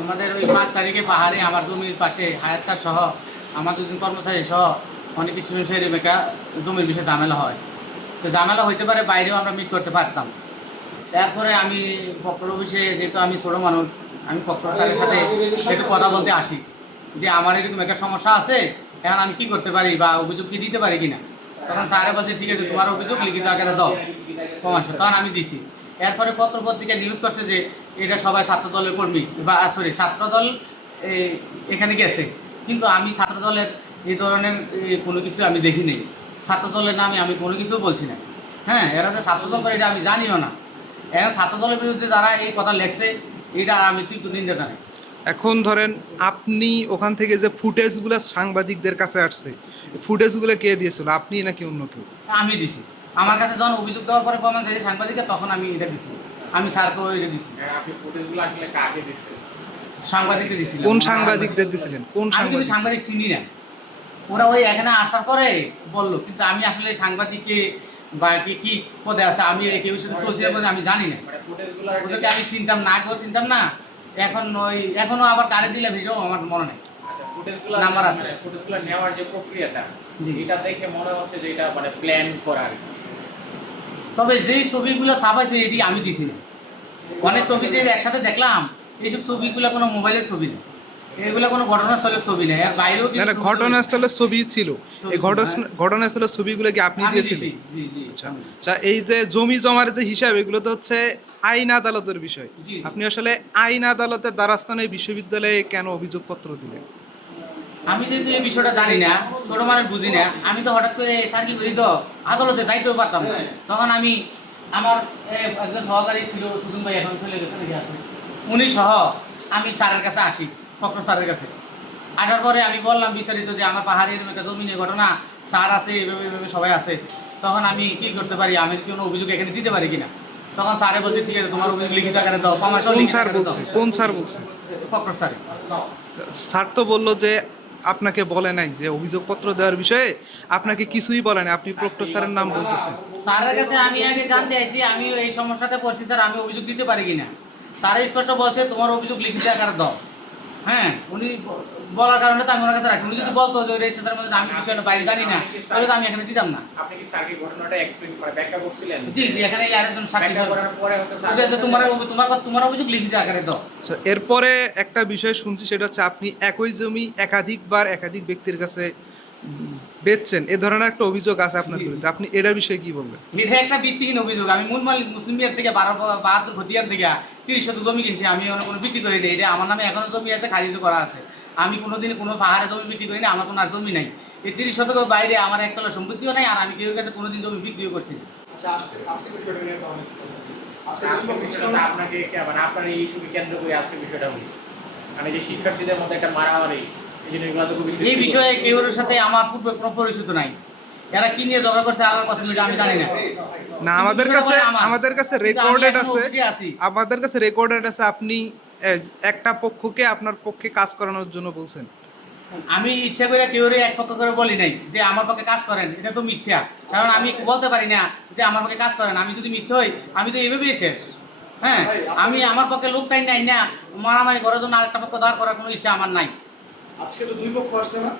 আমাদের ওই 5 তারিখে পাহাড়ে আমার জমির পাশে হায়াত স্যার সহ আমার দুজন কর্মচারী সহ অনেক স্টুডেন্ট মেকা জমির বিষয়ে ঝামেলা হয়। তো ঝামেলা হইতে পারে, বাইরেও আমরা মিট করতে পারতাম। তারপরে আমি ফখর অফিসে, যেহেতু আমি ছোটো মানুষ, আমি ফখর স্যারের সাথে একটু কথা বলতে আসি যে আমার এরকম একটা সমস্যা আছে, এখন আমি কি করতে পারি বা অভিযোগ কি দিতে পারি কিনা। তখন স্যারে বলছে ঠিক আছে, তোমার অভিযোগ লিখিত আকারে দাও সমস্যা। তখন আমি দিছি। এরপরে পত্রপত্রিকা নিউজ করছে যে এটা সবাই ছাত্র দলের কর্মী বা সরি ছাত্রদল এখানে গেছে, কিন্তু আমি ছাত্র দলের এই ধরনের কোনো কিছু আমি দেখি নেই। ছাত্র দলের নামে আমি কোনো কিছু বলছি না। হ্যাঁ, এরা যে ছাত্রদল করে এটা আমি জানিও না। এখন ছাত্র দলের বিরুদ্ধে যারা এই কথা লেখছে, এটা আমি কিন্তু নিন্দা জানাই। এখন ধরেন আপনি ওখান থেকে যে ফুটেজগুলো সাংবাদিকদের কাছে আসছে, ফুটেজগুলো কে দিয়েছিল, আপনি নাকি অন্য কেউ? আমি দিছি। আমার কাছে যখন অভিযোগ দেওয়ার পরে প্রমাণ চাইছে সাংবাদিককে, তখন আমি এটা দিছি। আমি স্যারকেও এটা দিছি। আপনি ফুটেজগুলো আসলে কাকে দিচ্ছেন? সাংবাদিককে দিছিলাম। কোন সাংবাদিকদের দিছিলেন? কোন আমি কিন্তু সাংবাদিক? সাংবাদিক চিনি না। ওরা ওই এখানে আসার পরে বললো, কিন্তু আমি আসলে সাংবাদিককে বা কি পদে আছে, আমি কেউ সাথে চলছি বলে আমি জানি না। ওদেরকে আমি চিনতাম না, আগেও চিনতাম না। এখন এখনো আবার কারে দিলে ভিডিও আমার মনে নেই। নাম্বার আছে। ফুটেজগুলো নেওয়ার যে প্রক্রিয়াটা, এটা দেখে মনে হচ্ছে যে এটা মানে প্ল্যান করা। তবে যেই ছবিগুলো ছাপাইছে এটি আমি দিছি না। অনেক ছবি যে একসাথে দেখলাম, এইসব ছবিগুলো কোনো মোবাইলের ছবি না, এগুলো কোনো ঘটনাস্থলের ছবি না। এর বাইরেও না, ঘটনাস্থলের ছবি ছিল। এই ঘটনাস্থলের ছবিগুলো কি আপনি দিয়েছিলেন? জি জি। আচ্ছা, এই যে জমি জমার যে হিসাব, এগুলো তো হচ্ছে আইন আদালতের বিষয়। জি। আপনি আসলে আইন আদালতের দ্বারস্থ বিশ্ববিদ্যালয়ে কেন অভিযোগপত্র দিলেন? আমি যেহেতু এই বিষয়টা জানি না, ছোট মানুষ বুঝি না, আমি তো হঠাৎ করে স্যার কি করি তো আদালতে যাইতেও পারতাম না। তখন আমি আমার একজন সহকারী ছিল, সুদুন ভাই, এখন চলে গেছে, উনি সহ আমি স্যারের কাছে আসি, ফখর স্যারের কাছে। আসার পরে আমি বললাম বিস্তারিত যে আমার পাহাড়ের একটা জমিনের ঘটনা, স্যার আছে, এভাবে এভাবে সবাই আছে, তখন আমি কি করতে পারি, আমি কি কোনো অভিযোগ এখানে দিতে পারি কিনা। তখন স্যারে বলছে ঠিক আছে, তোমার অভিযোগ লিখিত আকারে দাও। কোন স্যার বলছে? কোন স্যার বলছে? ফখর স্যার। স্যার তো বললো যে আপনাকে বলে নাই যে অভিযোগপত্র দেওয়ার বিষয়ে, আপনাকে কিছুই বলে নাই, আপনি প্রক্টর স্যারের নাম বলতেছেন। স্যারের কাছে আমি আগে জানতে আইছি আমি এই সমস্যাতে পড়ছি স্যার, আমি অভিযোগ দিতে পারি কিনা। স্যার স্পষ্ট বলছে তোমার অভিযোগ লিখিত আকারে দাও। হ্যাঁ, উনি বলার কারণে তো আমি ওনার কাছে রাখছি। উনি যদি বলতো যে রেজিস্ট্রারের মধ্যে আমি বিষয়টা বাইরে জানি না, তাহলে তো আমি এখানে দিতাম না। আপনি কি স্যারকে ঘটনাটা এক্সপ্লেইন করে ব্যাখ্যা করছিলেন? জি জি, এখানে আরেকজন সাক্ষী করার পরে হচ্ছে তোমার অভিযোগ লিখিত আকারে দাও। এরপরে একটা বিষয় শুনছি, সেটা হচ্ছে আপনি একই জমি একাধিকবার একাধিক ব্যক্তির কাছে বেচছেন, এ ধরনের একটা অভিযোগ আছে আপনার বিরুদ্ধে। আপনি এটার বিষয়ে কি বলবেন? এটা একটা ভিত্তিহীন অভিযোগ। আমি মূল মালিক মুসলিম বিহার থেকে 12 ঘটিয়ার থেকে 30 শতক জমি কিনছি। আমি কোনো বিক্রি করি নাই। এটা আমার নামে এখনো জমি আছে, খারিজ করা আছে। আমি কোনোদিন কোনো পাহাড়ে জমি বিক্রি করি না, আমার কোনো আর জমি নাই। এই 30 শতকের বাইরে আমার একতলা সম্পত্তিও নাই, আর আমি কেউ কাছে কোনোদিন জমি বিক্রিও করছি না। আপনাকে মানে আপনার এই ইস্যুকে কেন্দ্র করে আজকে বিষয়টা হয়েছে, মানে যে শিক্ষার্থীদের মধ্যে একটা মারামারি, এই বিষয়ে কেউর সাথে আমার পূর্বে কোনো পরিচিত নাই। এরা কি নিয়ে ঝগড়া করছে আলাদা কথা, আমি জানি না। না, আমাদের কাছে রেকর্ডেড আছে, আপনি একটা পক্ষকে আপনার পক্ষে কাজ করানোর জন্য বলছেন। আমি ইচ্ছা করে কেউ এক পক্ষ করে বলি নাই যে আমার পক্ষে কাজ করেন, এটা তো মিথ্যা। কারণ আমি বলতে পারি না যে আমার পক্ষে কাজ করেন। আমি যদি মিথ্যা হই, আমি তো এইভাবেই শেষ। হ্যাঁ, আমি আমার পক্ষে লোকটাই নাই না, মারামারি করার জন্য আরেকটা পক্ষ দাঁড় করার কোনো ইচ্ছা আমার নাই। আজকে তো দুই পক্ষ আসছে না?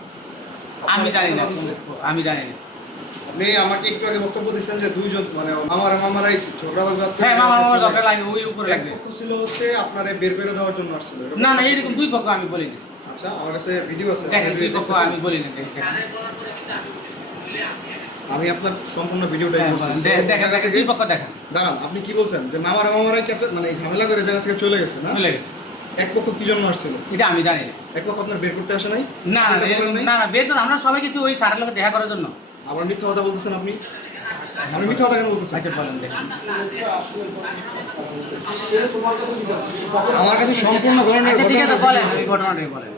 আমি জানি না, আমি জানি না। আপনি আমাকে একটু আগে বক্তব্য দিচ্ছেন যে দুইজন মানে মামারাই ঝগড়া বাজার। হ্যাঁ, মামার ঝগড়া লাগে, ওই উপরে এক পক্ষ ছিল হচ্ছে আপনারে বের করে দেওয়ার জন্য আসছিল। না না, এরকম দুই পক্ষ আমি বলি না। আচ্ছা, আমার কাছে ভিডিও আছে, দেখেন দুই পক্ষ আমি বলি না। আমি আপনার সম্পূর্ণ ভিডিওটাই বলছি। দেখেন দুই পক্ষ দেখেন। দাঁড়ান, আপনি কি বলছেন যে মামারাই মানে এই ঝামেলা করে জায়গা থেকে চলে গেছে না? চলে গেছে। এক পক্ষ কি জন্য আসছিল এটা আমি জানি না। এক পক্ষ আপনার বের করতে আসে নাই? না না না, বেতন আমরা সবাই কিছু ওই স্যারের লোকে দেখা করার জন্য। আবার মিথ্যা কথা বলতেছেন আপনি। আপনি মিথ্যা কথা কেন বলতেছেন? আচ্ছা বলেন, দেখেন। আমার কাছে সম্পূর্ণ ঘটনার আচ্ছা ঠিক আছে, বলেন এই ঘটনাটাই বলেন।